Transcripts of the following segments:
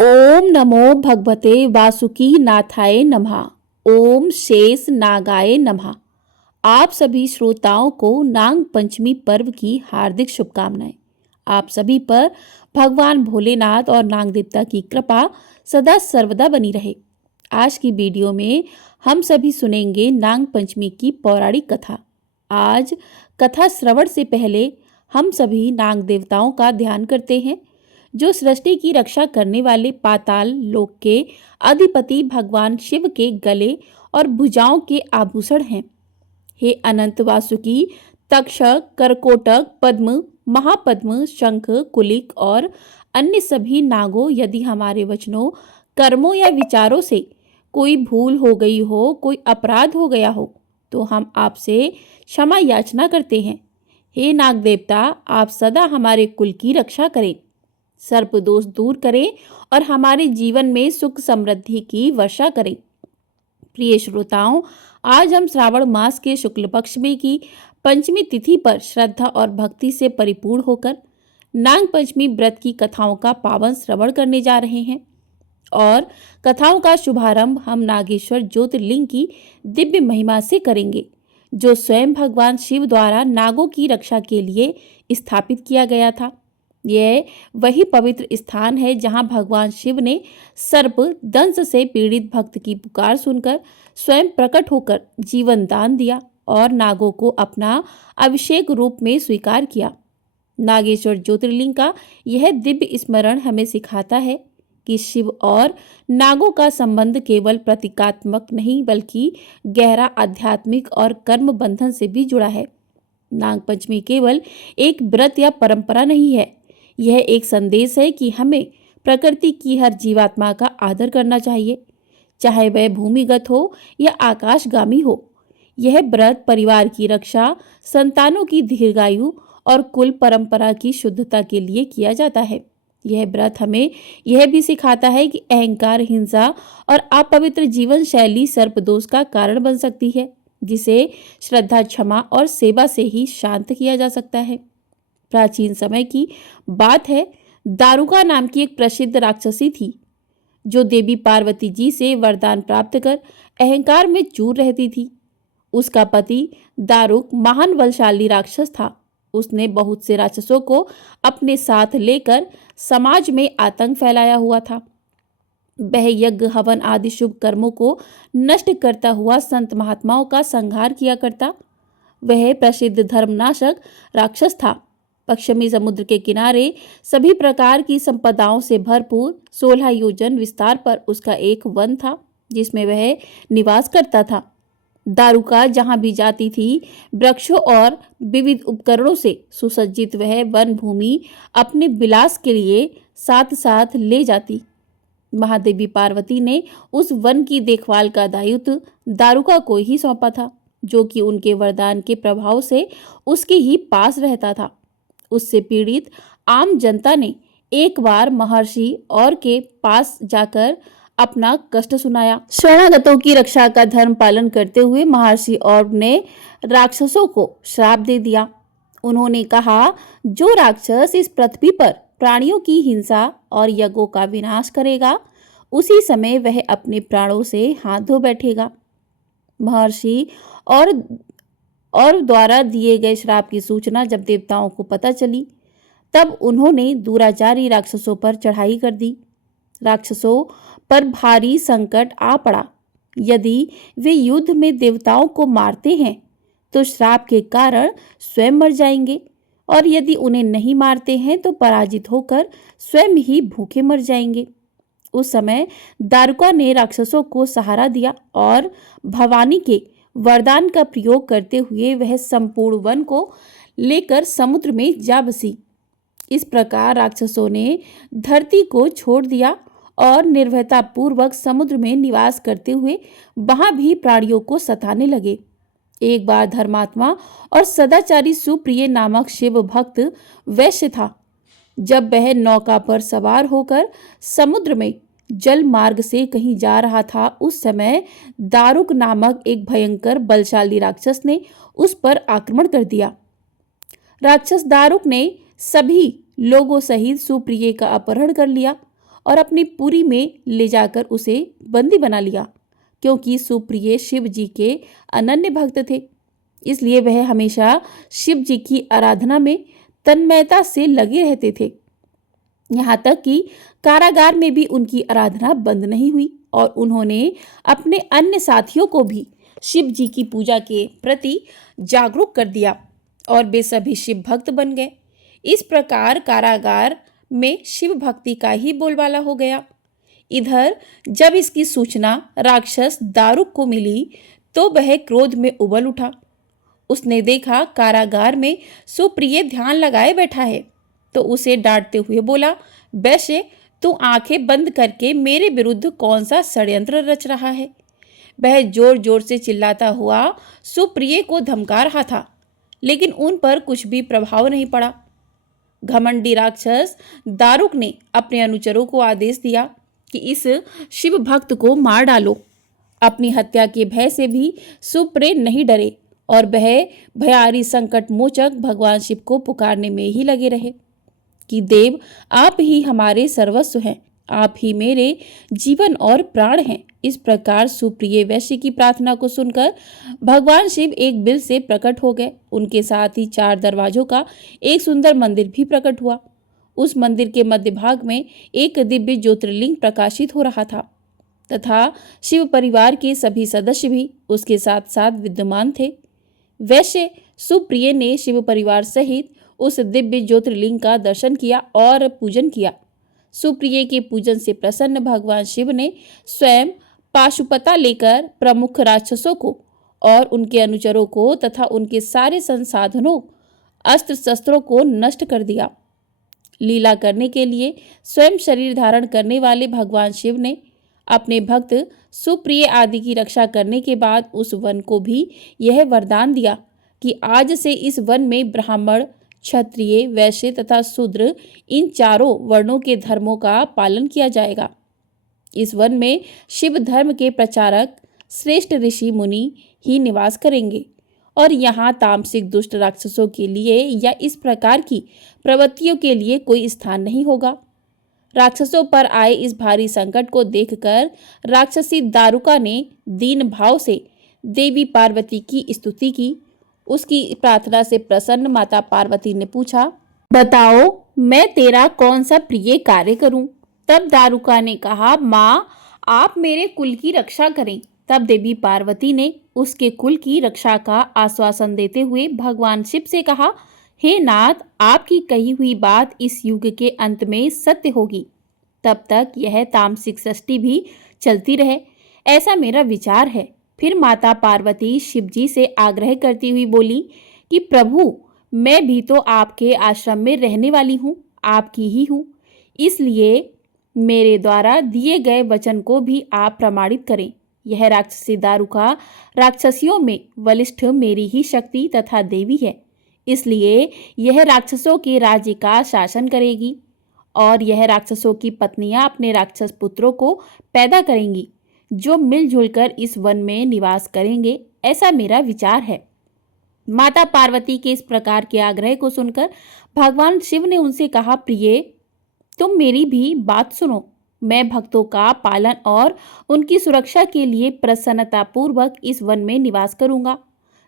ओम नमो भगवते वासुकी नाथाय नमः। ओम शेष नागाय नमः। आप सभी श्रोताओं को नाग पंचमी पर्व की हार्दिक शुभकामनाएं। आप सभी पर भगवान भोलेनाथ और नाग देवता की कृपा सदा सर्वदा बनी रहे। आज की वीडियो में हम सभी सुनेंगे नाग पंचमी की पौराणिक कथा। आज कथा श्रवण से पहले हम सभी नाग देवताओं का ध्यान करते हैं, जो सृष्टि की रक्षा करने वाले पाताल लोक के अधिपति भगवान शिव के गले और भुजाओं के आभूषण हैं। हे अनंत वासुकी, तक्षक, करकोटक, पद्म, महापद्म, शंख, कुलिक और अन्य सभी नागों, यदि हमारे वचनों, कर्मों या विचारों से कोई भूल हो गई हो, कोई अपराध हो गया हो, तो हम आपसे क्षमा याचना करते हैं। हे नाग देवता, आप सदा हमारे कुल की रक्षा करें, सर्प दोष दूर करें और हमारे जीवन में सुख समृद्धि की वर्षा करें। प्रिय श्रोताओं, आज हम श्रावण मास के शुक्ल पक्ष में की पंचमी तिथि पर श्रद्धा और भक्ति से परिपूर्ण होकर नाग पंचमी व्रत की कथाओं का पावन श्रवण करने जा रहे हैं। और कथाओं का शुभारंभ हम नागेश्वर ज्योतिर्लिंग की दिव्य महिमा से करेंगे, जो स्वयं भगवान शिव द्वारा नागों की रक्षा के लिए स्थापित किया गया था। यह वही पवित्र स्थान है जहां भगवान शिव ने सर्प दंश से पीड़ित भक्त की पुकार सुनकर स्वयं प्रकट होकर जीवन दान दिया और नागों को अपना अभिषेक रूप में स्वीकार किया। नागेश्वर ज्योतिर्लिंग का यह दिव्य स्मरण हमें सिखाता है कि शिव और नागों का संबंध केवल प्रतीकात्मक नहीं, बल्कि गहरा आध्यात्मिक और कर्म बंधन से भी जुड़ा है। नाग पंचमी केवल एक व्रत या परंपरा नहीं है, यह एक संदेश है कि हमें प्रकृति की हर जीवात्मा का आदर करना चाहिए, चाहे वह भूमिगत हो या आकाशगामी हो। यह व्रत परिवार की रक्षा, संतानों की दीर्घायु और कुल परंपरा की शुद्धता के लिए किया जाता है। यह व्रत हमें यह भी सिखाता है कि अहंकार, हिंसा और अपवित्र जीवन शैली सर्पदोष का कारण बन सकती है, जिसे श्रद्धा, क्षमा और सेवा से ही शांत किया जा सकता है। प्राचीन समय की बात है, दारुका नाम की एक प्रसिद्ध राक्षसी थी, जो देवी पार्वती जी से वरदान प्राप्त कर अहंकार में चूर रहती थी। उसका पति दारुक महान बलशाली राक्षस था। उसने बहुत से राक्षसों को अपने साथ लेकर समाज में आतंक फैलाया हुआ था। वह यज्ञ, हवन आदि शुभ कर्मों को नष्ट करता हुआ संत महात्माओं का संहार किया करता। वह प्रसिद्ध धर्मनाशक राक्षस था। पश्चिमी समुद्र के किनारे सभी प्रकार की संपदाओं से भरपूर 16 योजन विस्तार पर उसका एक वन था, जिसमें वह निवास करता था। दारुका जहां भी जाती थी, वृक्षों और विविध उपकरणों से सुसज्जित वह वन भूमि अपने विलास के लिए साथ साथ ले जाती। महादेवी पार्वती ने उस वन की देखभाल का दायित्व दारुका को ही सौंपा था, जो कि उनके वरदान के प्रभाव से उसके ही पास रहता था। उससे पीड़ित आम जनता ने एक बार महर्षि और के पास जाकर अपना कष्ट सुनाया। शरणागतों की रक्षा का धर्म पालन करते हुए महर्षि और ने राक्षसों को श्राप दे दिया। उन्होंने कहा, जो राक्षस इस पृथ्वी पर प्राणियों की हिंसा और यज्ञों का विनाश करेगा, उसी समय वह अपने प्राणों से हाथ धो बैठेगा। महर्षि और द्वारा दिए गए श्राप की सूचना जब देवताओं को पता चली, तब उन्होंने दुराचारी राक्षसों पर चढ़ाई कर दी। राक्षसों पर भारी संकट आ पड़ा। यदि वे युद्ध में देवताओं को मारते हैं तो श्राप के कारण स्वयं मर जाएंगे, और यदि उन्हें नहीं मारते हैं तो पराजित होकर स्वयं ही भूखे मर जाएंगे। उस समय दारुका ने राक्षसों को सहारा दिया और भवानी के वरदान का प्रयोग करते हुए वह संपूर्ण वन को लेकर समुद्र में जा बसी। इस प्रकार राक्षसों ने धरती को छोड़ दिया और निर्भयता पूर्वक समुद्र में निवास करते हुए वहां भी प्राणियों को सताने लगे। एक बार धर्मात्मा और सदाचारी सुप्रिय नामक शिव भक्त वैश्य था। जब वह नौका पर सवार होकर समुद्र में जल मार्ग से कहीं जा रहा था, उस समय दारुक नामक एक भयंकर बलशाली राक्षस ने उस पर आक्रमण कर दिया। राक्षस दारुक ने सभी लोगों सहित सुप्रिय का अपहरण कर लिया और अपनी पुरी में ले जाकर उसे बंदी बना लिया। क्योंकि सुप्रिय शिव जी के अनन्य भक्त थे, इसलिए वह हमेशा शिव जी की आराधना में तन्मयता से लगे रहते थे। यहाँ तक कि कारागार में भी उनकी आराधना बंद नहीं हुई और उन्होंने अपने अन्य साथियों को भी शिव जी की पूजा के प्रति जागरूक कर दिया और वे सभी शिव भक्त बन गए। इस प्रकार कारागार में शिव भक्ति का ही बोलबाला हो गया। इधर जब इसकी सूचना राक्षस दारुक को मिली तो वह क्रोध में उबल उठा। उसने देखा कारागार में सुप्रिय ध्यान लगाए बैठा है तो उसे डांटते हुए बोला, वैसे तू आंखें बंद करके मेरे विरुद्ध कौन सा षड्यंत्र रच रहा है। वह जोर जोर से चिल्लाता हुआ सुप्रिय को धमका रहा था, लेकिन उन पर कुछ भी प्रभाव नहीं पड़ा। घमंडी राक्षस दारुक ने अपने अनुचरों को आदेश दिया कि इस शिव भक्त को मार डालो। अपनी हत्या के भय से भी सुप्रिय नहीं डरे और वह भयारी संकट मोचक भगवान शिव को पुकारने में ही लगे रहे कि देव, आप ही हमारे सर्वस्व हैं, आप ही मेरे जीवन और प्राण हैं। इस प्रकार सुप्रिय वैश्य की प्रार्थना को सुनकर भगवान शिव एक बिल से प्रकट हो गए। उनके साथ ही 4 दरवाजों का एक सुंदर मंदिर भी प्रकट हुआ। उस मंदिर के मध्य भाग में एक दिव्य ज्योतिर्लिंग प्रकाशित हो रहा था तथा शिव परिवार के सभी सदस्य भी उसके साथ साथ विद्यमान थे। वैश्य सुप्रिय ने शिव परिवार सहित उस दिव्य ज्योतिर्लिंग का दर्शन किया और पूजन किया। सुप्रिय के पूजन से प्रसन्न भगवान शिव ने स्वयं पाशुपता लेकर प्रमुख राक्षसों को और उनके अनुचरों को तथा उनके सारे संसाधनों अस्त्र शस्त्रों को नष्ट कर दिया। लीला करने के लिए स्वयं शरीर धारण करने वाले भगवान शिव ने अपने भक्त सुप्रिय आदि की रक्षा करने के बाद उस वन को भी यह वरदान दिया कि आज से इस वन में ब्राह्मण, क्षत्रिय, वैश्य तथा शूद्र इन चारों वर्णों के धर्मों का पालन किया जाएगा। इस वन में शिव धर्म के प्रचारक श्रेष्ठ ऋषि मुनि ही निवास करेंगे और यहाँ तामसिक दुष्ट राक्षसों के लिए या इस प्रकार की प्रवृत्तियों के लिए कोई स्थान नहीं होगा। राक्षसों पर आए इस भारी संकट को देखकर राक्षसी दारुका ने दीन भाव से देवी पार्वती की स्तुति की। उसकी प्रार्थना से प्रसन्न माता पार्वती ने पूछा, बताओ मैं तेरा कौन सा प्रिय कार्य करूं? तब दारुका ने कहा, माँ आप मेरे कुल की रक्षा करें। तब देवी पार्वती ने उसके कुल की रक्षा का आश्वासन देते हुए भगवान शिव से कहा, हे नाथ, आपकी कही हुई बात इस युग के अंत में सत्य होगी। तब तक यह तामसिक सृष्टि भी चलती रहे, ऐसा मेरा विचार है। फिर माता पार्वती शिव जी से आग्रह करती हुई बोली कि प्रभु, मैं भी तो आपके आश्रम में रहने वाली हूँ, आपकी ही हूँ, इसलिए मेरे द्वारा दिए गए वचन को भी आप प्रमाणित करें। यह राक्षसी दारुका राक्षसियों में वरिष्ठ मेरी ही शक्ति तथा देवी है, इसलिए यह राक्षसों के राज्य का शासन करेगी और यह राक्षसों की पत्नियां अपने राक्षस पुत्रों को पैदा करेंगी जो मिलजुल कर इस वन में निवास करेंगे, ऐसा मेरा विचार है। माता पार्वती के इस प्रकार के आग्रह को सुनकर भगवान शिव ने उनसे कहा, प्रिय, तुम मेरी भी बात सुनो। मैं भक्तों का पालन और उनकी सुरक्षा के लिए प्रसन्नतापूर्वक इस वन में निवास करूंगा।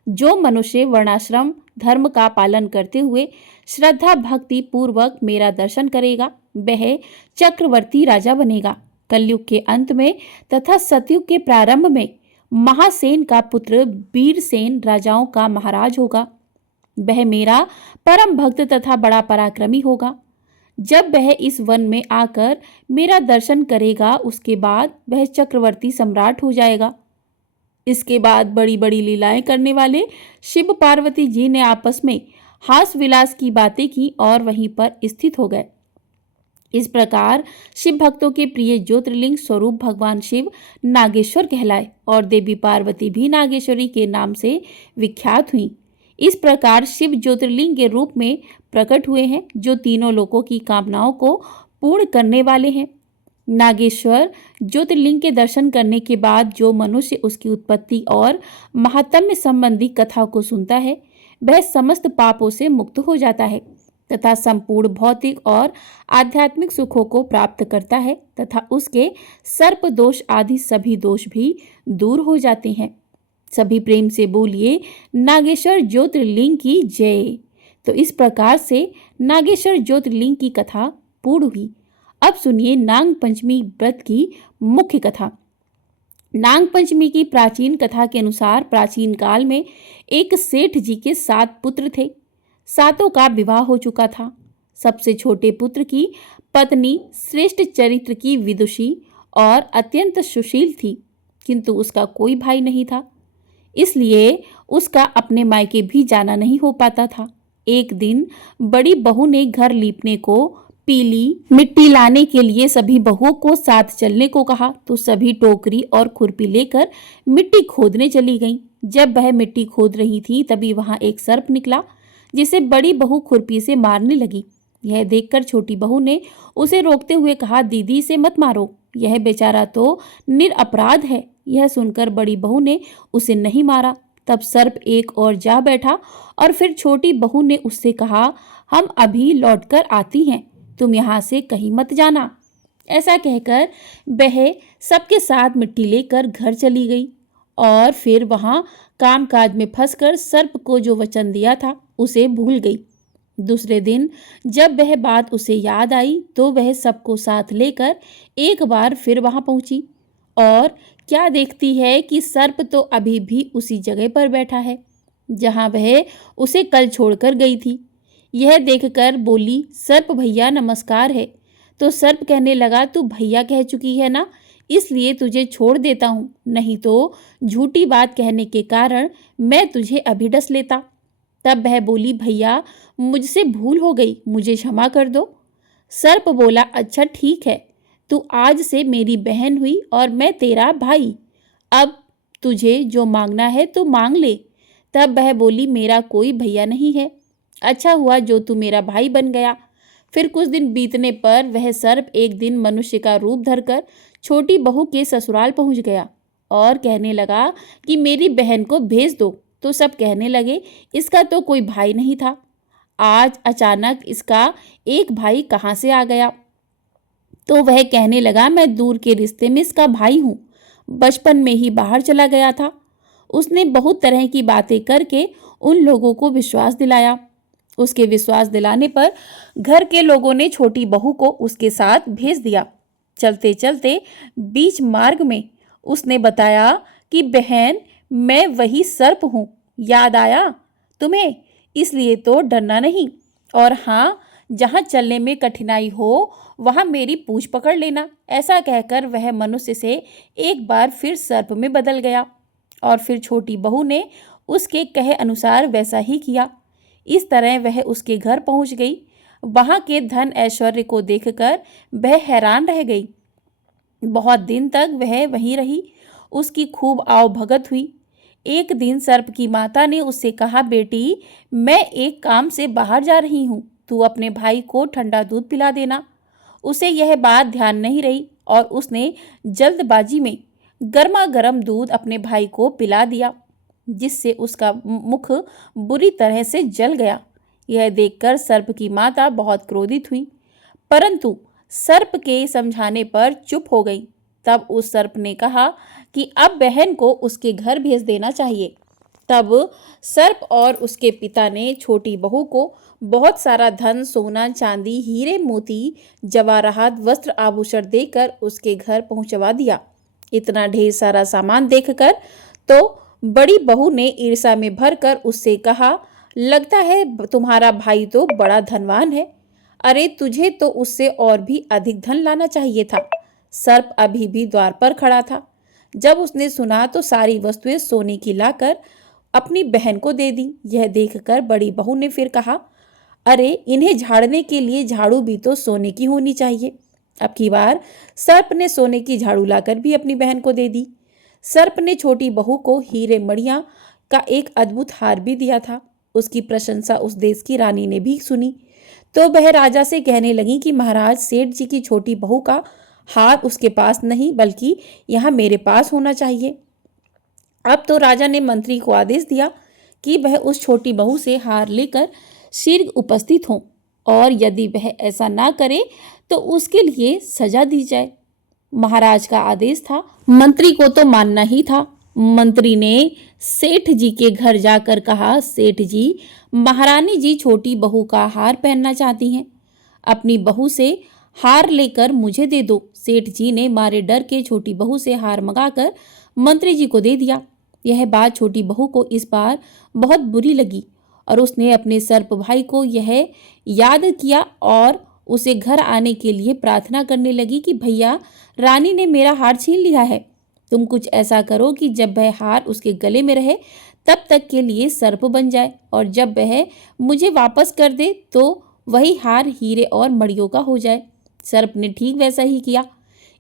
जो मनुष्य वर्णाश्रम धर्म का पालन करते हुए श्रद्धा भक्ति पूर्वक मेरा दर्शन करेगा वह चक्रवर्ती राजा बनेगा। कलयुग के अंत में तथा सतयुग के प्रारंभ में महासेन का पुत्र वीरसेन राजाओं का महाराज होगा। वह मेरा परम भक्त तथा बड़ा पराक्रमी होगा। जब वह इस वन में आकर मेरा दर्शन करेगा उसके बाद वह चक्रवर्ती सम्राट हो जाएगा। इसके बाद बड़ी बड़ी लीलाएं करने वाले शिव पार्वती जी ने आपस में हास विलास की बातें की और वहीं पर स्थित हो गए। इस प्रकार शिव भक्तों के प्रिय ज्योतिर्लिंग स्वरूप भगवान शिव नागेश्वर कहलाए और देवी पार्वती भी नागेश्वरी के नाम से विख्यात हुई। इस प्रकार शिव ज्योतिर्लिंग के रूप में प्रकट हुए हैं जो तीनों लोकों की कामनाओं को पूर्ण करने वाले हैं। नागेश्वर ज्योतिर्लिंग के दर्शन करने के बाद जो मनुष्य उसकी उत्पत्ति और महात्म्य संबंधी कथा को सुनता है वह समस्त पापों से मुक्त हो जाता है तथा संपूर्ण भौतिक और आध्यात्मिक सुखों को प्राप्त करता है तथा उसके सर्प दोष आदि सभी दोष भी दूर हो जाते हैं। सभी प्रेम से बोलिए नागेश्वर ज्योतिर्लिंग की जय। तो इस प्रकार से नागेश्वर ज्योतिर्लिंग की कथा पूर्ण हुई। अब सुनिए नाग पंचमी व्रत की मुख्य कथा। नाग पंचमी की प्राचीन कथा के अनुसार प्राचीन काल में एक सेठ जी के 7 पुत्र थे। सातों का विवाह हो चुका था। सबसे छोटे पुत्र की पत्नी श्रेष्ठ चरित्र की विदुषी और अत्यंत सुशील थी, किंतु उसका कोई भाई नहीं था, इसलिए उसका अपने मायके भी जाना नहीं हो पाता था। एक दिन बड़ी बहू ने घर लीपने को पीली मिट्टी लाने के लिए सभी बहुओं को साथ चलने को कहा, तो सभी टोकरी और खुरपी लेकर मिट्टी खोदने चली गईं। जब वह मिट्टी खोद रही थी तभी वहां एक सर्प निकला, जिसे बड़ी बहू खुरपी से मारने लगी। यह देखकर छोटी बहू ने उसे रोकते हुए कहा, दीदी इसे मत मारो, यह बेचारा तो निरपराध है। यह सुनकर बड़ी बहू ने उसे नहीं मारा। तब सर्प एक और जा बैठा और फिर छोटी बहू ने उससे कहा, हम अभी लौटकर आती हैं, तुम यहाँ से कहीं मत जाना। ऐसा कहकर वह सबके साथ मिट्टी लेकर घर चली गई और फिर वहाँ कामकाज में फंसकर सर्प को जो वचन दिया था उसे भूल गई। दूसरे दिन जब वह बात उसे याद आई तो वह सबको साथ लेकर एक बार फिर वहां पहुंची और क्या देखती है कि सर्प तो अभी भी उसी जगह पर बैठा है जहां वह उसे कल छोड़कर गई थी। यह देखकर बोली, सर्प भैया नमस्कार है। तो सर्प कहने लगा, तू भैया कह चुकी है ना, इसलिए तुझे छोड़ देता हूँ, नहीं तो झूठी बात कहने के कारण मैं तुझे अभी डस लेता। तब वह बोली, भैया मुझसे भूल हो गई, मुझे क्षमा कर दो। सर्प बोला, अच्छा ठीक है, तू आज से मेरी बहन हुई और मैं तेरा भाई। अब तुझे जो मांगना है तो मांग ले। तब वह बोली, मेरा कोई भैया नहीं है, अच्छा हुआ जो तू मेरा भाई बन गया। फिर कुछ दिन बीतने पर वह सर्प एक दिन मनुष्य का रूप धरकर छोटी बहू के ससुराल पहुंच गया और कहने लगा कि मेरी बहन को भेज दो। तो सब कहने लगे, इसका तो कोई भाई नहीं था, आज अचानक इसका एक भाई कहाँ से आ गया। तो वह कहने लगा, मैं दूर के रिश्ते में इसका भाई हूँ, बचपन में ही बाहर चला गया था। उसने बहुत तरह की बातें करके उन लोगों को विश्वास दिलाया। उसके विश्वास दिलाने पर घर के लोगों ने छोटी बहू को उसके साथ भेज दिया। चलते चलते बीच मार्ग में उसने बताया कि बहन, मैं वही सर्प हूँ, याद आया तुम्हें, इसलिए तो डरना नहीं, और हाँ, जहाँ चलने में कठिनाई हो वहाँ मेरी पूंछ पकड़ लेना। ऐसा कहकर वह मनुष्य से एक बार फिर सर्प में बदल गया और फिर छोटी बहू ने उसके कहे अनुसार वैसा ही किया। इस तरह वह उसके घर पहुँच गई। वहाँ के धन ऐश्वर्य को देखकर वह हैरान रह गई। बहुत दिन तक वह वहीं रही, उसकी खूब आव भगत हुई। एक दिन सर्प की माता ने उससे कहा, बेटी मैं एक काम से बाहर जा रही हूँ, तू अपने भाई को ठंडा दूध पिला देना। उसे यह बात ध्यान नहीं रही और उसने जल्दबाजी में गर्मा गर्म दूध अपने भाई को पिला दिया, जिससे उसका मुख बुरी तरह से जल गया। यह देखकर सर्प की माता बहुत क्रोधित हुई, परंतु सर्प के समझाने पर चुप हो गई। तब उस सर्प ने कहा कि अब बहन को उसके घर भेज देना चाहिए। तब सर्प और उसके पिता ने छोटी बहू को बहुत सारा धन, सोना, चांदी, हीरे, मोती, जवाहरात, वस्त्र, आभूषण देकर उसके घर पहुंचवा दिया। इतना ढेर सारा सामान देखकर तो बड़ी बहू ने ईर्ष्या में भरकर उससे कहा, लगता है तुम्हारा भाई तो बड़ा धनवान है, अरे तुझे तो उससे और भी अधिक धन लाना चाहिए था। सर्प अभी भी द्वार पर खड़ा था। जब उसने सुना तो सारी वस्तुएं सोने की लाकर अपनी बहन को दे दी। यह देखकर बड़ी बहू ने फिर कहा, अरे इन्हें झाड़ने के लिए झाड़ू भी तो सोने की होनी चाहिए। अब की बार सर्प ने सोने की झाड़ू लाकर भी अपनी बहन को दे दी। सर्प ने छोटी बहू को हीरे मणियां का एक अद्भुत हार भी दिया था। उसकी प्रशंसा उस देश की रानी ने भी सुनी तो वह राजा से कहने लगी कि महाराज, सेठ जी की छोटी बहू का हार उसके पास नहीं बल्कि यहाँ मेरे पास होना चाहिए। अब तो राजा ने मंत्री को आदेश दिया कि वह उस छोटी बहू से हार लेकर शीघ्र उपस्थित हों। और यदि वह ऐसा ना करे तो उसके लिए सजा दी जाए। महाराज का आदेश था, मंत्री को तो मानना ही था। मंत्री ने सेठ जी के घर जाकर कहा, सेठ जी, महारानी जी छोटी बहू का हार पहनना चाहती हैं, अपनी बहू से हार लेकर मुझे दे दो। सेठ जी ने मारे डर के छोटी बहू से हार मंगाकर मंत्री जी को दे दिया। यह बात छोटी बहू को इस बार बहुत बुरी लगी और उसने अपने सर्प भाई को यह याद किया और उसे घर आने के लिए प्रार्थना करने लगी कि भैया, रानी ने मेरा हार छीन लिया है। तुम कुछ ऐसा करो कि जब वह हार उसके गले में रहे तब तक के लिए सर्प बन जाए, और जब वह मुझे वापस कर दे तो वही हार हीरे और मणियों का हो जाए। सर्प ने ठीक वैसा ही किया।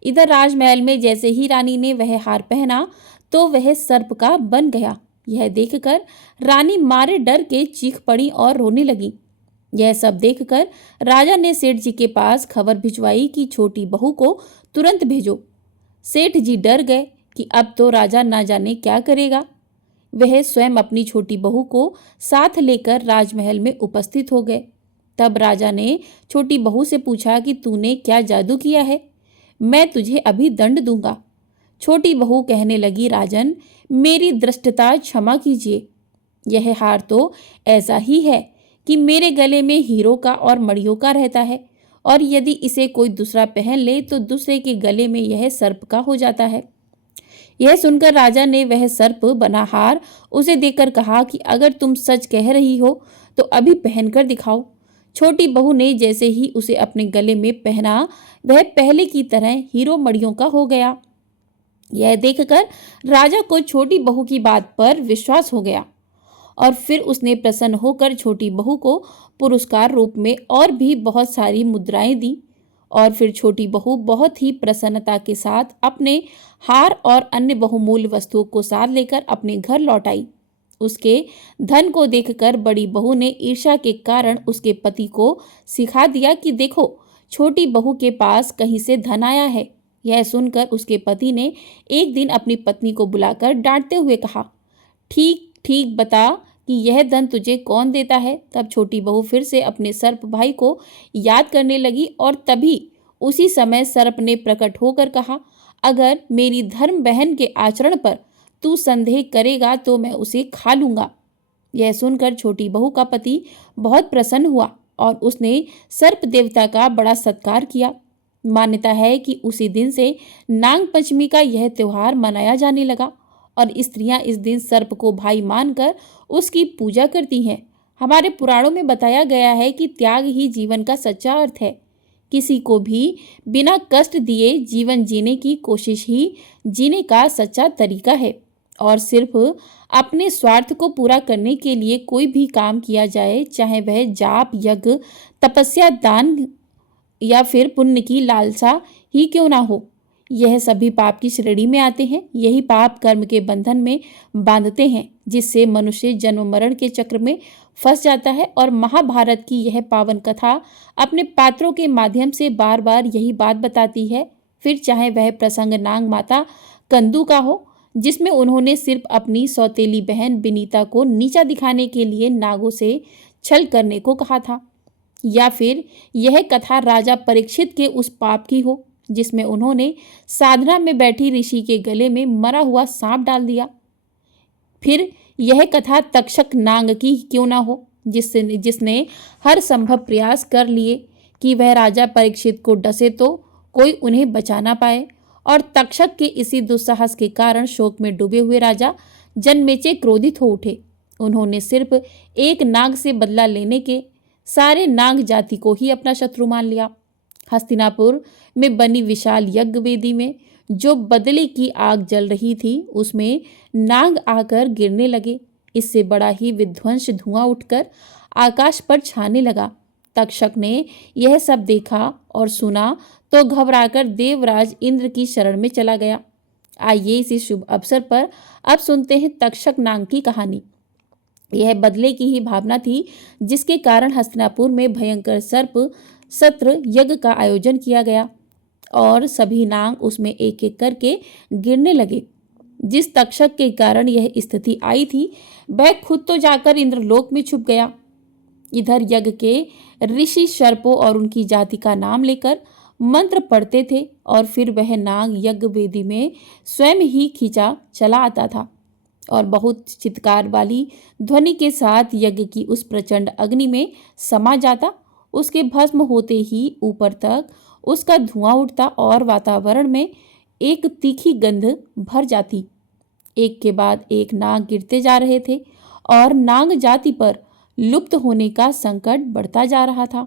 इधर राजमहल में जैसे ही रानी ने वह हार पहना तो वह सर्प का बन गया। यह देखकर रानी मारे डर के चीख पड़ी और रोने लगी। यह सब देखकर राजा ने सेठ जी के पास खबर भिजवाई कि छोटी बहू को तुरंत भेजो। सेठ जी डर गए कि अब तो राजा ना जाने क्या करेगा। वह स्वयं अपनी छोटी बहू को साथ लेकर राजमहल में उपस्थित हो गए। तब राजा ने छोटी बहू से पूछा कि तूने क्या जादू किया है, मैं तुझे अभी दंड दूंगा। छोटी बहू कहने लगी, राजन, मेरी दृष्टता क्षमा कीजिए। यह हार तो ऐसा ही है कि मेरे गले में हीरो का और मणियों का रहता है, और यदि इसे कोई दूसरा पहन ले तो दूसरे के गले में यह सर्प का हो जाता है। यह सुनकर राजा ने वह सर्प बना हार उसे देकर कहा कि अगर तुम सच कह रही हो तो अभी पहनकर दिखाओ। छोटी बहू ने जैसे ही उसे अपने गले में पहना, वह पहले की तरह हीरो मणियों का हो गया। यह देखकर राजा को छोटी बहू की बात पर विश्वास हो गया और फिर उसने प्रसन्न होकर छोटी बहू को पुरस्कार रूप में और भी बहुत सारी मुद्राएं दी। और फिर छोटी बहू बहुत ही प्रसन्नता के साथ अपने हार और अन्य बहुमूल्य वस्तुओं को साथ लेकर अपने घर लौट आई। उसके धन को देखकर बड़ी बहू ने ईर्ष्या के कारण उसके पति को सिखा दिया कि देखो, छोटी बहू के पास कहीं से धन आया है। यह सुनकर उसके पति ने एक दिन अपनी पत्नी को बुलाकर डांटते हुए कहा, ठीक ठीक बता कि यह धन तुझे कौन देता है। तब छोटी बहू फिर से अपने सर्प भाई को याद करने लगी और तभी उसी समय सर्प ने प्रकट होकर कहा, अगर मेरी धर्म बहन के आचरण पर तू संदेह करेगा तो मैं उसे खा लूंगा। यह सुनकर छोटी बहू का पति बहुत प्रसन्न हुआ और उसने सर्प देवता का बड़ा सत्कार किया। मान्यता है कि उसी दिन से नाग पंचमी का यह त्योहार मनाया जाने लगा और स्त्रियां इस दिन सर्प को भाई मानकर उसकी पूजा करती हैं। हमारे पुराणों में बताया गया है कि त्याग ही जीवन का सच्चा अर्थ है। किसी को भी बिना कष्ट दिए जीवन जीने की कोशिश ही जीने का सच्चा तरीका है, और सिर्फ अपने स्वार्थ को पूरा करने के लिए कोई भी काम किया जाए, चाहे वह जाप, यज्ञ, तपस्या, दान या फिर पुण्य की लालसा ही क्यों ना हो, यह सभी पाप की श्रेणी में आते हैं। यही पाप कर्म के बंधन में बांधते हैं, जिससे मनुष्य जन्म मरण के चक्र में फंस जाता है। और महाभारत की यह पावन कथा अपने पात्रों के माध्यम से बार बार यही बात बताती है। फिर चाहे वह प्रसंग नाग माता कंदू का हो, जिसमें उन्होंने सिर्फ अपनी सौतेली बहन विनीता को नीचा दिखाने के लिए नागों से छल करने को कहा था, या फिर यह कथा राजा परीक्षित के उस पाप की हो जिसमें उन्होंने साधना में बैठी ऋषि के गले में मरा हुआ सांप डाल दिया। फिर यह कथा तक्षक नाग की क्यों ना हो, जिसने हर संभव प्रयास कर लिए कि वह राजा परीक्षित को डसे तो कोई उन्हें बचा ना पाए, और तक्षक के इसी दुस्साहस के कारण शोक में डूबे हुए राजा जनमेजय क्रोधित हो उठे। उन्होंने सिर्फ एक नाग से बदला लेने के सारे नाग जाति को ही अपना शत्रु मान लिया। हस्तिनापुर में बनी विशाल यज्ञ वेदी में जो बदले की आग जल रही थी, उसमें नाग आकर गिरने लगे। इससे बड़ा ही विध्वंस धुआं उठकर आकाश पर छाने लगा। तक्षक ने यह सब देखा और सुना तो घबराकर देवराज इंद्र की शरण में चला गया। आइए इसी शुभ अवसर पर अब सुनते हैं तक्षक नाग की कहानी। यह बदले की ही भावना थी जिसके कारण हस्तिनापुर में भयंकर सर्प सत्र यज्ञ का आयोजन किया गया और सभी नाग उसमें एक एक करके गिरने लगे। जिस तक्षक के कारण यह स्थिति आई थी, वह खुद तो जाकर इंद्रलोक में छुप गया इधर यज्ञ के ऋषि सर्पों और उनकी जाति का नाम लेकर मंत्र पढ़ते थे और फिर वह नाग यज्ञ वेदी में स्वयं ही खींचा चला आता था और बहुत चित्कार वाली ध्वनि के साथ यज्ञ की उस प्रचंड अग्नि में समा जाता। उसके भस्म होते ही ऊपर तक उसका धुआं उठता और वातावरण में एक तीखी गंध भर जाती। एक के बाद एक नाग गिरते जा रहे थे और नाग जाति पर लुप्त होने का संकट बढ़ता जा रहा था।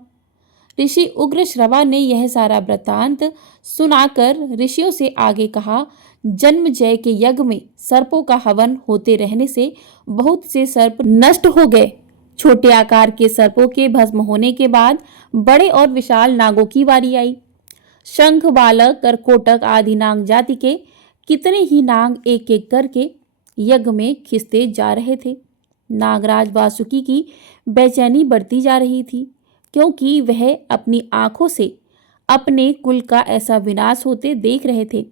ऋषि उग्र श्रवा ने यह सारा वृत्तांत सुनाकर ऋषियों से आगे कहा, जन्मजय के यज्ञ में सर्पों का हवन होते रहने से बहुत से सर्प नष्ट हो गए। छोटे आकार के सर्पों के भस्म होने के बाद बड़े और विशाल नागों की बारी आई। शंख, बालक, करकोटक आदि नाग जाति के कितने ही नाग एक एक करके यज्ञ में खिसते जा रहे थे। नागराज वासुकी की बेचैनी बढ़ती जा रही थी, क्योंकि वह अपनी आंखों से अपने कुल का ऐसा विनाश होते देख रहे थे।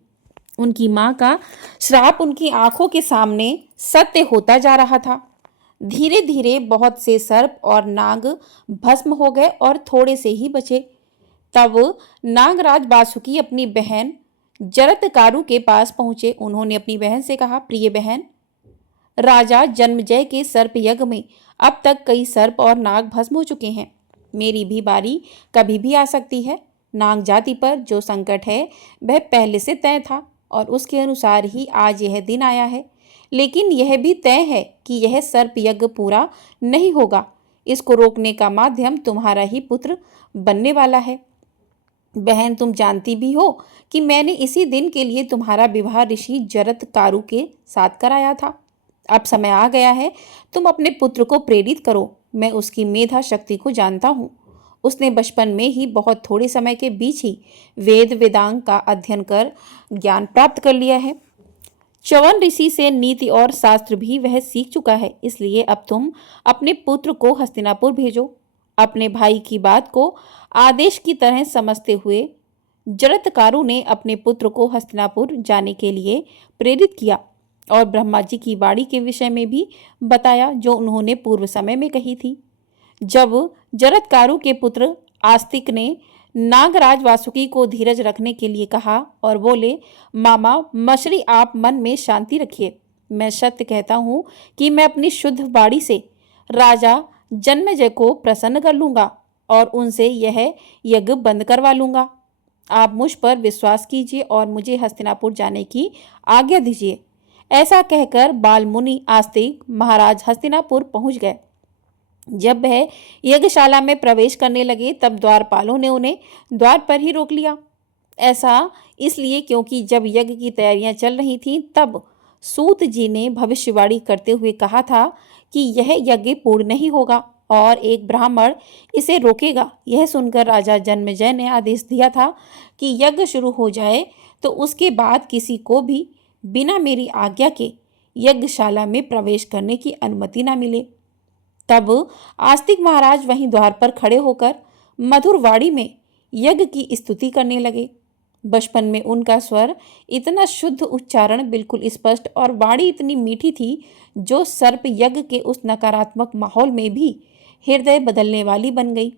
उनकी मां का श्राप उनकी आंखों के सामने सत्य होता जा रहा था। धीरे धीरे बहुत से सर्प और नाग भस्म हो गए और थोड़े से ही बचे। तब नागराज वासुकी अपनी बहन जरत्कारु के पास पहुंचे। उन्होंने अपनी बहन से कहा, प्रिय बहन, राजा जन्मजय के सर्प यज्ञ में अब तक कई सर्प और नाग भस्म हो चुके हैं। मेरी भी बारी कभी भी आ सकती है। नाग जाति पर जो संकट है वह पहले से तय था और उसके अनुसार ही आज यह दिन आया है। लेकिन यह भी तय है कि यह सर्प यज्ञ पूरा नहीं होगा। इसको रोकने का माध्यम तुम्हारा ही पुत्र बनने वाला है। बहन, तुम जानती भी हो कि मैंने इसी दिन के लिए तुम्हारा विवाह ऋषि जरत्कारु के साथ कराया था। अब समय आ गया है, तुम अपने पुत्र को प्रेरित करो। मैं उसकी मेधा शक्ति को जानता हूँ। उसने बचपन में ही बहुत थोड़े समय के बीच ही वेद वेदांग का अध्ययन कर ज्ञान प्राप्त कर लिया है। च्यवन ऋषि से नीति और शास्त्र भी वह सीख चुका है। इसलिए अब तुम अपने पुत्र को हस्तिनापुर भेजो। अपने भाई की बात को आदेश की तरह समझते हुए जरत्कारु ने अपने पुत्र को हस्तिनापुर जाने के लिए प्रेरित किया और ब्रह्मा जी की वाणी के विषय में भी बताया जो उन्होंने पूर्व समय में कही थी। जब जरत्कारु के पुत्र आस्तिक ने नागराज वासुकी को धीरज रखने के लिए कहा और बोले, मामा मछली, आप मन में शांति रखिए। मैं सत्य कहता हूँ कि मैं अपनी शुद्ध वाणी से राजा जन्मेजय को प्रसन्न कर लूँगा और उनसे यह यज्ञ बंद करवा लूँगा। आप मुझ पर विश्वास कीजिए और मुझे हस्तिनापुर जाने की आज्ञा दीजिए। ऐसा कहकर बालमुनि आस्तिक महाराज हस्तिनापुर पहुँच गए। जब वह यज्ञशाला में प्रवेश करने लगे तब द्वारपालों ने उन्हें द्वार पर ही रोक लिया। ऐसा इसलिए क्योंकि जब यज्ञ की तैयारियां चल रही थीं तब सूत जी ने भविष्यवाणी करते हुए कहा था कि यह यज्ञ पूर्ण नहीं होगा और एक ब्राह्मण इसे रोकेगा। यह सुनकर राजा जन्मेजय ने आदेश दिया था कि यज्ञ शुरू हो जाए तो उसके बाद किसी को भी बिना मेरी आज्ञा के यज्ञशाला में प्रवेश करने की अनुमति न मिले। तब आस्तिक महाराज वहीं द्वार पर खड़े होकर मधुर वाणी में यज्ञ की स्तुति करने लगे। बचपन में उनका स्वर इतना शुद्ध, उच्चारण बिल्कुल स्पष्ट और वाणी इतनी मीठी थी जो सर्प यज्ञ के उस नकारात्मक माहौल में भी हृदय बदलने वाली बन गई।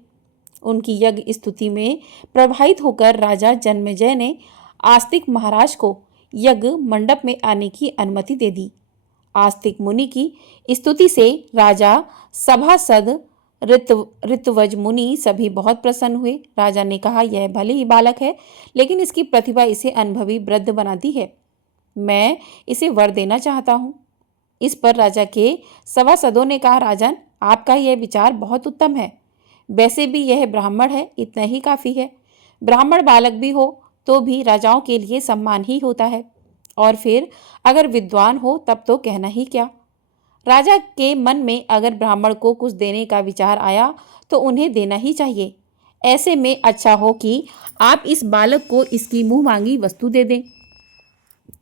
उनकी यज्ञ स्तुति में प्रभावित होकर राजा जन्मेजय ने आस्तिक महाराज को यज्ञ मंडप में आने की अनुमति दे दी। आस्तिक मुनि की स्तुति से राजा, सभासद, ऋतवज मुनि सभी बहुत प्रसन्न हुए। राजा ने कहा, यह भले ही बालक है लेकिन इसकी प्रतिभा इसे अनुभवी वृद्ध बनाती है। मैं इसे वर देना चाहता हूँ। इस पर राजा के सभासदों ने कहा, राजन, आपका यह विचार बहुत उत्तम है। वैसे भी यह ब्राह्मण है, इतना ही काफी है। ब्राह्मण बालक भी हो तो भी राजाओं के लिए सम्मान ही होता है, और फिर अगर विद्वान हो तब तो कहना ही क्या। राजा के मन में अगर ब्राह्मण को कुछ देने का विचार आया तो उन्हें देना ही चाहिए। ऐसे में अच्छा हो कि आप इस बालक को इसकी मुंह मांगी वस्तु दे दें।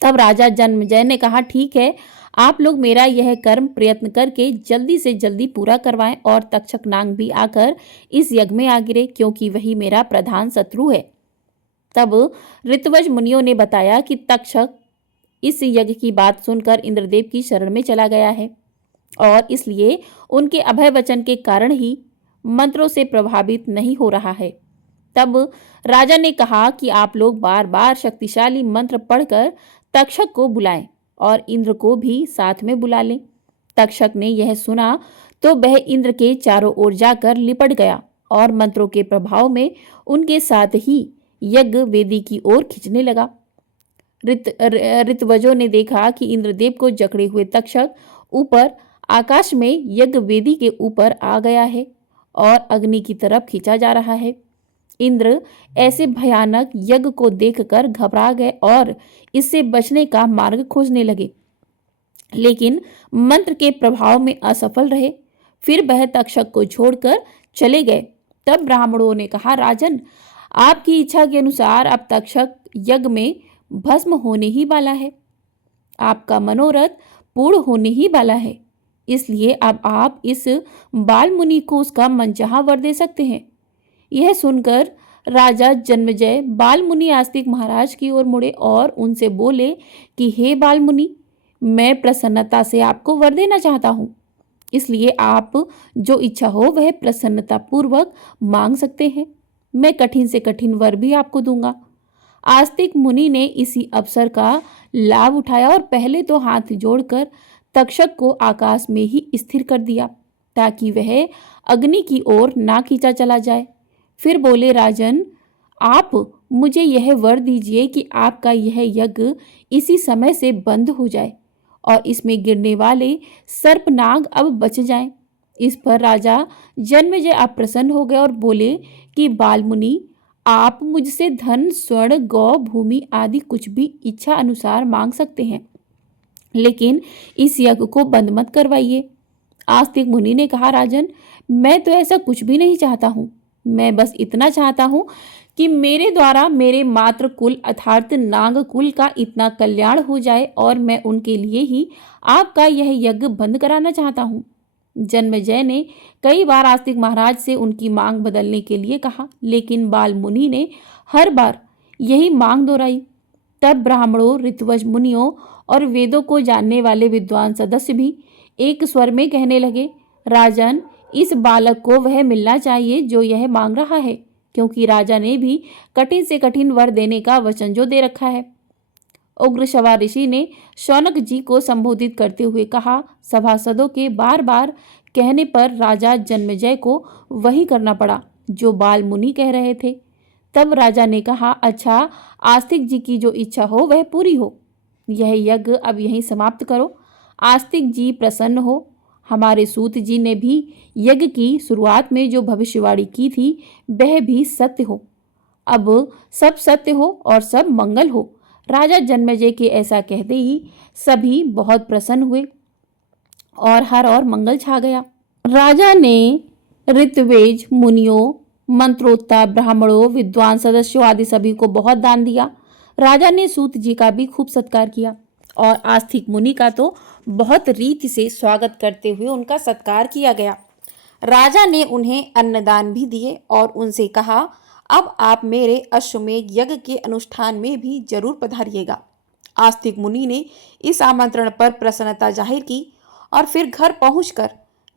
तब राजा जन्मेजय ने कहा, ठीक है, आप लोग मेरा यह कर्म प्रयत्न करके जल्दी से जल्दी पूरा करवाएं और तक्षक नाग भी आकर इस यज्ञ में आ गिरे, क्योंकि वही मेरा प्रधान शत्रु है। तब ऋतवज मुनियों ने बताया कि तक्षक इस यज्ञ की बात सुनकर इंद्रदेव की शरण में चला गया है और इसलिए उनके अभय वचन के कारण ही मंत्रों से प्रभावित नहीं हो रहा है। तब राजा ने कहा कि आप लोग बार बार शक्तिशाली मंत्र पढ़कर तक्षक को बुलाएं और इंद्र को भी साथ में बुला लें। तक्षक ने यह सुना तो वह इंद्र के चारों ओर जाकर लिपट गया और मंत्रों के प्रभाव में उनके साथ ही यज्ञ वेदी की ओर खींचने लगा। ऋतवजों ने देखा कि इंद्रदेव को जकड़े हुए तक्षक ऊपर आकाश में यज्ञ वेदी के ऊपर आ गया है और अग्नि की तरफ खींचा जा रहा है। इंद्र ऐसे भयानक यज्ञ को देखकर घबरा गए और इससे बचने का मार्ग खोजने लगे, लेकिन मंत्र के प्रभाव में असफल रहे। फिर वह तक्षक को छोड़कर चले गए। तब ब्राह्मणों ने कहा, राजन, आपकी इच्छा के अनुसार अब तक्षक यज्ञ में भस्म होने ही वाला है। आपका मनोरथ पूर्ण होने ही वाला है, इसलिए अब आप इस बाल मुनि को उसका मनचाहा वर दे सकते हैं। यह सुनकर राजा जन्मेजय बाल मुनि आस्तिक महाराज की ओर मुड़े और उनसे बोले कि हे बाल मुनि, मैं प्रसन्नता से आपको वर देना चाहता हूँ, इसलिए आप जो इच्छा हो वह प्रसन्नता पूर्वक मांग सकते हैं। मैं कठिन से कठिन वर भी आपको दूंगा। आस्तिक मुनि ने इसी अवसर का लाभ उठाया और पहले तो हाथ जोड़कर तक्षक को आकाश में ही स्थिर कर दिया ताकि वह अग्नि की ओर ना खींचा चला जाए। फिर बोले, राजन, आप मुझे यह वर दीजिए कि आपका यह यज्ञ इसी समय से बंद हो जाए और इसमें गिरने वाले सर्पनाग अब बच जाएं। इस पर राजा जन्मेजय अप्रसन्न हो गए और बोले कि बाल मुनि, आप मुझसे धन, स्वर्ण, गौ, भूमि आदि कुछ भी इच्छा अनुसार मांग सकते हैं, लेकिन इस यज्ञ को बंद मत करवाइए। आस्तिक मुनि ने कहा, राजन, मैं तो ऐसा कुछ भी नहीं चाहता हूँ। मैं बस इतना चाहता हूँ कि मेरे द्वारा मेरे मातृ कुल अर्थात नाग कुल का इतना कल्याण हो जाए और मैं उनके लिए ही आपका यह यज्ञ बंद कराना चाहता हूँ। जन्मेजय ने कई बार आस्तिक महाराज से उनकी मांग बदलने के लिए कहा, लेकिन बाल मुनि ने हर बार यही मांग दोहराई। तब ब्राह्मणों, ऋतवज मुनियों और वेदों को जानने वाले विद्वान सदस्य भी एक स्वर में कहने लगे, राजन, इस बालक को वह मिलना चाहिए जो यह मांग रहा है, क्योंकि राजा ने भी कठिन से कठिन वर देने का वचन जो दे रखा है। उग्रश्रवा ऋषि ने शौनक जी को संबोधित करते हुए कहा, सभासदों के बार बार कहने पर राजा जन्मेजय को वही करना पड़ा जो बाल मुनि कह रहे थे। तब राजा ने कहा, अच्छा, आस्तिक जी की जो इच्छा हो वह पूरी हो। यह यज्ञ अब यहीं समाप्त करो। आस्तिक जी प्रसन्न हो। हमारे सूत जी ने भी यज्ञ की शुरुआत में जो भविष्यवाणी की थी वह भी सत्य हो। अब सब सत्य हो और सब मंगल हो। राजा जन्मेजय के ऐसा कहते ही सभी बहुत प्रसन्न हुए और हर और मंगल छा गया। राजा ने ऋत्वेज, मुनियों, मंत्रोक्ता ब्राह्मणों, विद्वान सदस्यों आदि सभी को बहुत दान दिया। राजा ने सूत जी का भी खूब सत्कार किया और आस्तिक मुनि का तो बहुत रीति से स्वागत करते हुए उनका सत्कार किया गया। राजा ने उन्हें अन्नदान भी दिए और उनसे कहा, अब आप मेरे अश्वमेध यज्ञ के अनुष्ठान में भी जरूर पधारिएगा। आस्तिक मुनि ने इस आमंत्रण पर प्रसन्नता जाहिर की और फिर घर पहुंचकर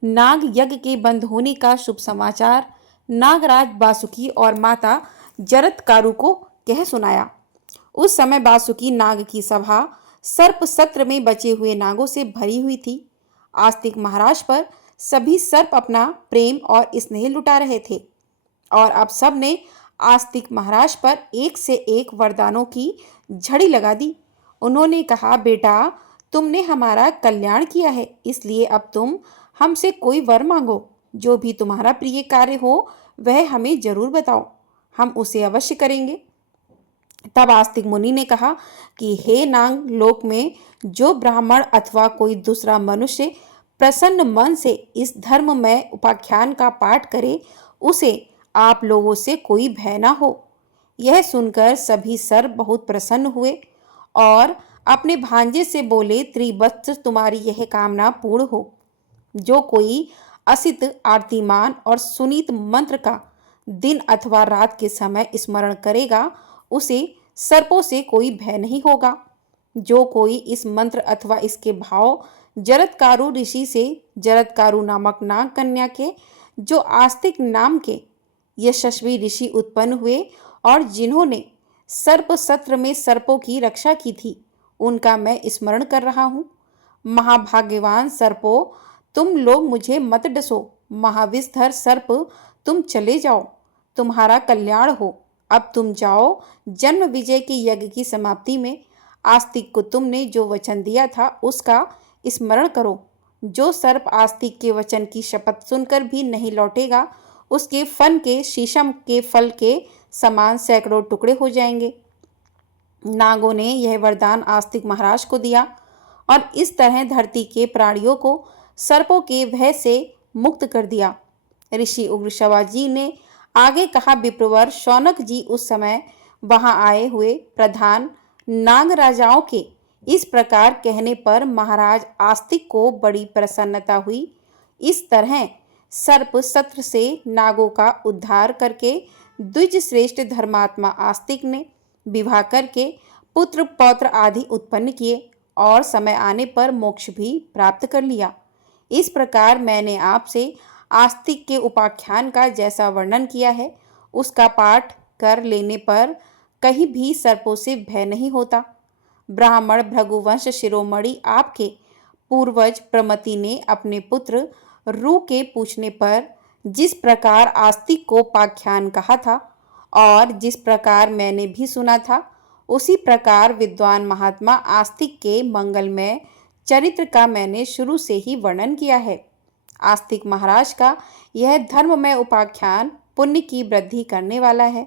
नाग यज्ञ के बंद होने का शुभ समाचार नागराज वासुकी और माता जरत्कारु को कह सुनाया। उस समय वासुकी नाग की सभा सर्प सत्र में बचे हुए नागों से भरी हुई थी। आस्तिक महाराज पर सभी सर्प अपना प्रेम और स्नेह लुटा रहे थे और अब सब ने आस्तिक महाराज पर एक से एक वरदानों की झड़ी लगा दी। उन्होंने कहा, बेटा, तुमने हमारा कल्याण किया है, इसलिए अब तुम हमसे कोई वर मांगो। जो भी तुम्हारा प्रिय कार्य हो वह हमें जरूर बताओ, हम उसे अवश्य करेंगे। तब आस्तिक मुनि ने कहा कि हे नाग लोक में जो ब्राह्मण अथवा कोई दूसरा मनुष्य प्रसन्न मन से इस धर्ममय उपाख्यान का पाठ करे, उसे आप लोगों से कोई भय ना हो। यह सुनकर सभी सर्प बहुत प्रसन्न हुए और अपने भांजे से बोले, त्रिवत्स, तुम्हारी यह कामना पूर्ण हो। जो कोई असित, आरतीमान और सुनीत मंत्र का दिन अथवा रात के समय स्मरण करेगा, उसे सर्पों से कोई भय नहीं होगा। जो कोई इस मंत्र अथवा इसके भाव जरत्कारु ऋषि से जरत्कारु नामक नाग कन्या के जो आस्तिक नाम के यशस्वी ऋषि उत्पन्न हुए और जिन्होंने सर्प सत्र में सर्पों की रक्षा की थी, उनका मैं स्मरण कर रहा हूँ। महाभाग्यवान सर्पों, तुम लोग मुझे मत डसो। महाविषधर सर्प, तुम चले जाओ, तुम्हारा कल्याण हो। अब तुम जाओ, जन्म विजय के यज्ञ की समाप्ति में आस्तिक को तुमने जो वचन दिया था उसका स्मरण करो। जो सर्प आस्तिक के वचन की शपथ सुनकर भी नहीं लौटेगा, उसके फन के शीशम के फल के समान सैकड़ों टुकड़े हो जाएंगे। नागों ने यह वरदान आस्तिक महाराज को दिया और इस तरह धरती के प्राणियों को सर्पों के भय से मुक्त कर दिया। ऋषि उग्रश्रवा जी ने आगे कहा, विप्रवर शौनक जी उस समय वहां आए हुए प्रधान नाग राजाओं के इस प्रकार कहने पर महाराज आस्तिक को बड़ी प्रसन्नता हुई। इस तरह सर्प सत्र से नागों का उद्धार करके द्विज श्रेष्ठ धर्मात्मा आस्तिक ने विवाह करके पुत्र पौत्र आदि उत्पन्न किए और समय आने पर मोक्ष भी प्राप्त कर लिया। इस प्रकार मैंने आपसे आस्तिक के उपाख्यान का जैसा वर्णन किया है, उसका पाठ कर लेने पर कहीं भी सर्पों से भय नहीं होता। ब्राह्मण भृगुवंश शिरोमणि आपके पूर्वज प्रमति ने अपने पुत्र रू के पूछने पर जिस प्रकार आस्तिक को उपाख्यान कहा था और जिस प्रकार मैंने भी सुना था, उसी प्रकार विद्वान महात्मा आस्तिक के मंगलमय चरित्र का मैंने शुरू से ही वर्णन किया है। आस्तिक महाराज का यह धर्ममय उपाख्यान पुण्य की वृद्धि करने वाला है।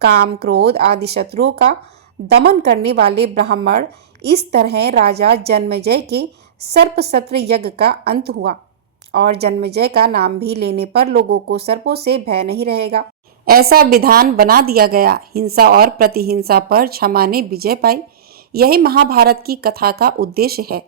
काम क्रोध आदि शत्रुओं का दमन करने वाले ब्राह्मण, इस तरह राजा जन्मेजय के सर्प सत्र यज्ञ का अंत हुआ और जन्मेजय का नाम भी लेने पर लोगों को सर्पों से भय नहीं रहेगा, ऐसा विधान बना दिया गया। हिंसा और प्रतिहिंसा पर क्षमा ने विजय पाई। यही महाभारत की कथा का उद्देश्य है।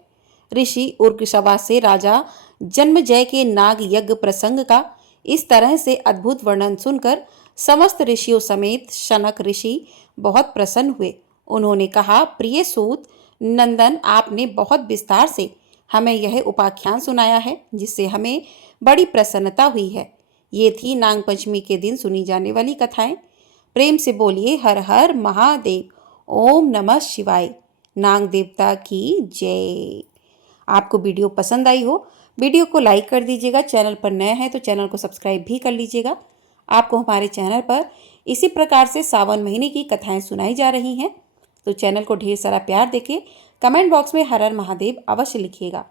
ऋषि उग्रश्रवा से राजा जन्मेजय के नाग यज्ञ प्रसंग का इस तरह से अद्भुत वर्णन सुनकर समस्त ऋषियों समेत शनक ऋषि बहुत प्रसन्न हुए। उन्होंने कहा, प्रिय सूत नंदन, आपने बहुत विस्तार से हमें यह उपाख्यान सुनाया है, जिससे हमें बड़ी प्रसन्नता हुई है। ये थी नाग पंचमी के दिन सुनी जाने वाली कथाएं। प्रेम से बोलिए हर हर महादेव, ओम नमः शिवाय। नाग देवता की जय। आपको वीडियो पसंद आई हो, वीडियो को लाइक कर दीजिएगा। चैनल पर नए हैं तो चैनल को सब्सक्राइब भी कर लीजिएगा। आपको हमारे चैनल पर इसी प्रकार से सावन महीने की कथाएं सुनाई जा रही हैं, तो चैनल को ढेर सारा प्यार देके कमेंट बॉक्स में हर हर महादेव अवश्य लिखिएगा।